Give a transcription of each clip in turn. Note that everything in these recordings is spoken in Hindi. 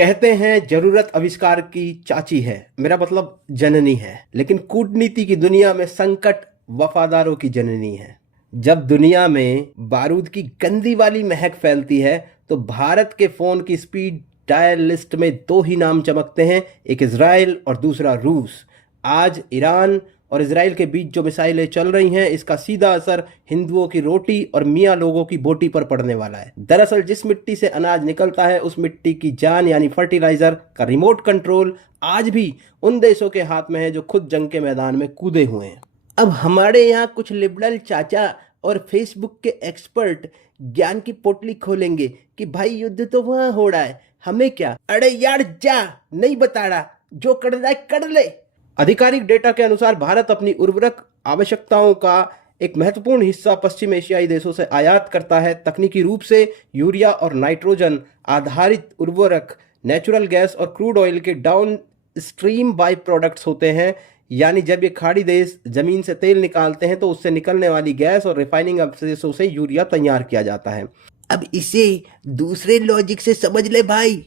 कहते हैं जरूरत आविष्कार की चाची है, मेरा मतलब जननी है। लेकिन कूटनीति की दुनिया में संकट वफादारों की जननी है। जब दुनिया में बारूद की गंदी वाली महक फैलती है तो भारत के फोन की स्पीड डायल लिस्ट में दो ही नाम चमकते हैं, एक इजराइल और दूसरा रूस। आज ईरान और इसराइल के बीच जो मिसाइलें चल रही हैं, इसका सीधा असर हिंदुओं की रोटी और मियाँ लोगों की बोटी पर पड़ने वाला है। दरअसल जिस मिट्टी से अनाज निकलता है उस मिट्टी की जान यानी फर्टिलाइजर का रिमोट कंट्रोल आज भी उन देशों के हाथ में है जो खुद जंग के मैदान में कूदे हुए हैं। अब हमारे यहाँ कुछ लिबरल चाचा और फेसबुक के एक्सपर्ट ज्ञान की पोटली खोलेंगे कि भाई युद्ध तो वहां हो रहा है, हमें क्या। अरे यार जा, नहीं बता रहा, जो कर रहा है कर ले। आधिकारिक डेटा के अनुसार भारत अपनी उर्वरक आवश्यकताओं का एक महत्वपूर्ण हिस्सा पश्चिम एशियाई देशों से आयात करता है। तकनीकी रूप से यूरिया और नाइट्रोजन आधारित उर्वरक नेचुरल गैस और क्रूड ऑयल के डाउन स्ट्रीम बाई प्रोडक्ट्स होते हैं। यानी जब ये खाड़ी देश जमीन से तेल निकालते हैं तो उससे निकलने वाली गैस और रिफाइनिंग अवशेषों से यूरिया तैयार किया जाता है। अब इसे दूसरे लॉजिक से समझ ले भाई,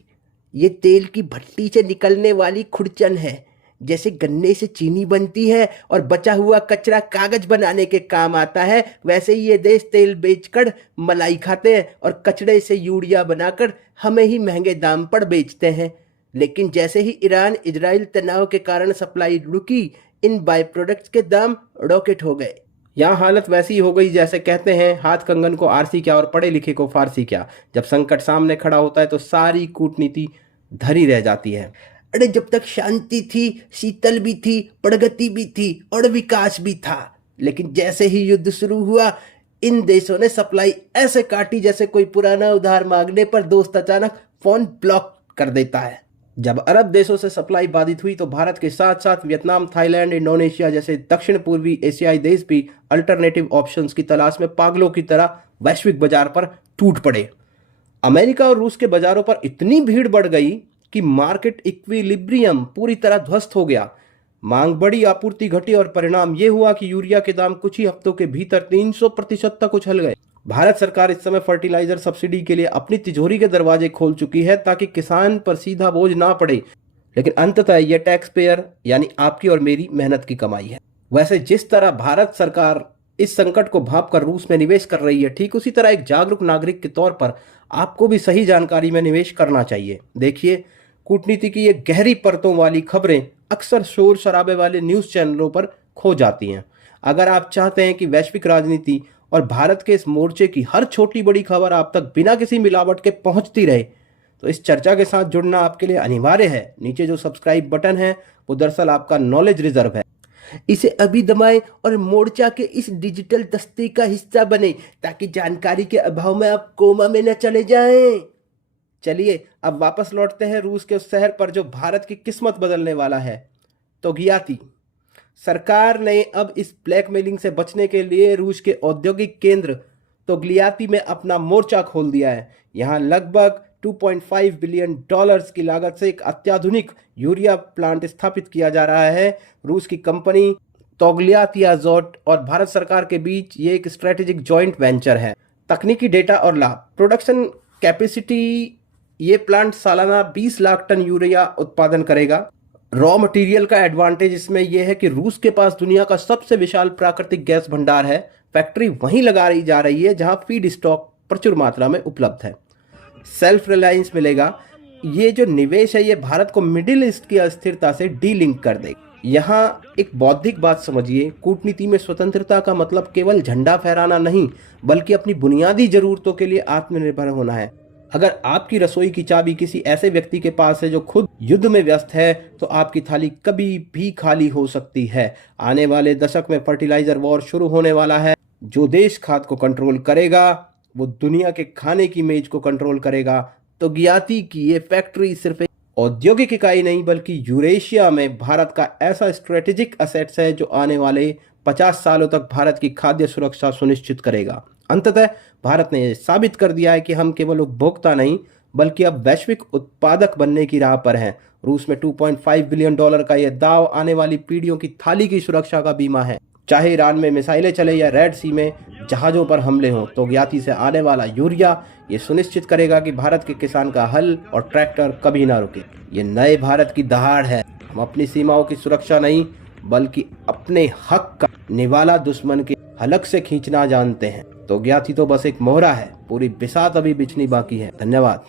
ये तेल की भट्टी से निकलने वाली खुरचन है। जैसे गन्ने से चीनी बनती है और बचा हुआ कचरा कागज बनाने के काम आता है, वैसे ही ये देश तेल बेचकर मलाई खाते हैं और कचरे से यूरिया बनाकर हमें ही महंगे दाम पर बेचते हैं। लेकिन जैसे ही ईरान इजराइल तनाव के कारण सप्लाई रुकी, इन बाई प्रोडक्ट्स के दाम रॉकेट हो गए। यहाँ हालत वैसी हो गई जैसे कहते हैं हाथ कंगन को आरसी क्या और पढ़े लिखे को फारसी क्या। जब संकट सामने खड़ा होता है तो सारी कूटनीति धरी रह जाती है। अरे जब तक शांति थी, शीतल भी थी, प्रगति भी थी और विकास भी था। लेकिन जैसे ही युद्ध शुरू हुआ, इन देशों ने सप्लाई ऐसे काटी जैसे कोई पुराना उधार मांगने पर दोस्त अचानक फोन ब्लॉक कर देता है। जब अरब देशों से सप्लाई बाधित हुई तो भारत के साथ साथ वियतनाम, थाईलैंड, इंडोनेशिया जैसे दक्षिण पूर्वी एशियाई देश भी अल्टरनेटिव ऑप्शंस की तलाश में पागलों की तरह वैश्विक बाजार पर टूट पड़े। अमेरिका और रूस के बाजारों पर इतनी भीड़ बढ़ गई कि मार्केट इक्विलिब्रियम पूरी तरह ध्वस्त हो गया। मांग बढ़ी, आपूर्ति घटी और परिणाम यह हुआ कि यूरिया के दाम कुछ ही हफ्तों के भीतर 300% तक उछल गए। भारत सरकार इस समय फर्टिलाइजर सब्सिडी के लिए अपनी तिजोरी के दरवाजे खोल चुकी है ताकि किसान पर सीधा बोझ ना पड़े। लेकिन अंततः यह टैक्स पेयर यानी आपकी और मेरी मेहनत की कमाई है। वैसे जिस तरह भारत सरकार इस संकट को भांपकर रूस में निवेश कर रही है, ठीक उसी तरह एक जागरूक नागरिक के तौर पर आपको भी सही जानकारी में निवेश करना चाहिए। देखिए, कूटनीति की ये गहरी परतों वाली खबरें अक्सर शोर शराबे वाले न्यूज़ चैनलों पर खो जाती हैं। अगर आप चाहते हैं कि वैश्विक राजनीति और भारत के इस मोर्चे की हर छोटी बड़ी खबर आप तक बिना किसी मिलावट के पहुंचती रहे, तो इस चर्चा के साथ जुड़ना आपके लिए अनिवार्य है। नीचे जो सब्सक्राइब बटन है वो दरअसल आपका नॉलेज रिजर्व है। इसे अभी दबाएं और मोर्चा के इस डिजिटल दस्ते का हिस्सा बने ताकि जानकारी के अभाव में आप कोमा में न चले जाएं। चलिए अब वापस लौटते हैं रूस के उस शहर पर जो भारत की किस्मत बदलने वाला है, तोगियाती। सरकार ने अब इस ब्लैकमेलिंग से बचने के लिए रूस के औद्योगिक केंद्र तोगलियाती में अपना मोर्चा खोल दिया है। यहाँ लगभग $2.5 बिलियन की लागत से एक अत्याधुनिक यूरिया प्लांट स्थापित किया जा रहा है। रूस की कंपनी तोगलियाती अज़ोट और भारत सरकार के बीच ये एक स्ट्रेटेजिक जॉइंट वेंचर है। तकनीकी डेटा और लाभ, प्रोडक्शन कैपेसिटी, ये प्लांट सालाना 20 लाख टन यूरिया उत्पादन करेगा। रॉ मटेरियल का एडवांटेज इसमें यह है कि रूस के पास दुनिया का सबसे विशाल प्राकृतिक गैस भंडार है। फैक्ट्री वहीं लगाई जा रही है जहां फीड स्टॉक प्रचुर मात्रा में उपलब्ध है। सेल्फ रिलायंस मिलेगा। ये जो निवेश है ये भारत को मिडिल ईस्ट की अस्थिरता से डीलिंक कर देगा। यहाँ एक बौद्धिक बात समझिए, कूटनीति में स्वतंत्रता का मतलब केवल झंडा फहराना नहीं बल्कि अपनी बुनियादी जरूरतों के लिए आत्मनिर्भर होना है। अगर आपकी रसोई की चाबी किसी ऐसे व्यक्ति के पास है जो खुद युद्ध में व्यस्त है तो आपकी थाली कभी भी खाली हो सकती है। आने वाले दशक में फर्टिलाइजर वॉर शुरू होने वाला है। जो देश खाद को कंट्रोल करेगा वो दुनिया के खाने की मेज को कंट्रोल करेगा। तो गियाती की ये फैक्ट्री सिर्फ एक औद्योगिक इकाई नहीं बल्कि यूरेशिया में भारत का ऐसा स्ट्रेटेजिक असेट्स है जो आने वाले 50 सालों तक भारत की खाद्य सुरक्षा सुनिश्चित करेगा। अंततः भारत ने यह साबित कर दिया है कि हम केवल उपभोक्ता नहीं बल्कि अब वैश्विक उत्पादक बनने की राह पर हैं। रूस में $2.5 बिलियन का यह दाव आने वाली पीढ़ियों की थाली की सुरक्षा का बीमा है। चाहे ईरान में मिसाइलें चले या रेड सी में जहाज़ों पर हमले हों, तो ज्ञाति से आने वाला यूरिया ये सुनिश्चित करेगा कि भारत के किसान का हल और ट्रैक्टर कभी ना रुके। ये नए भारत की दहाड़ है। हम अपनी सीमाओं की सुरक्षा नहीं बल्कि अपने हक का निवाला दुश्मन के हलक से खींचना जानते हैं। तो ज्ञाति तो बस एक मोहरा है, पूरी बिसात अभी बिछनी बाकी है। धन्यवाद।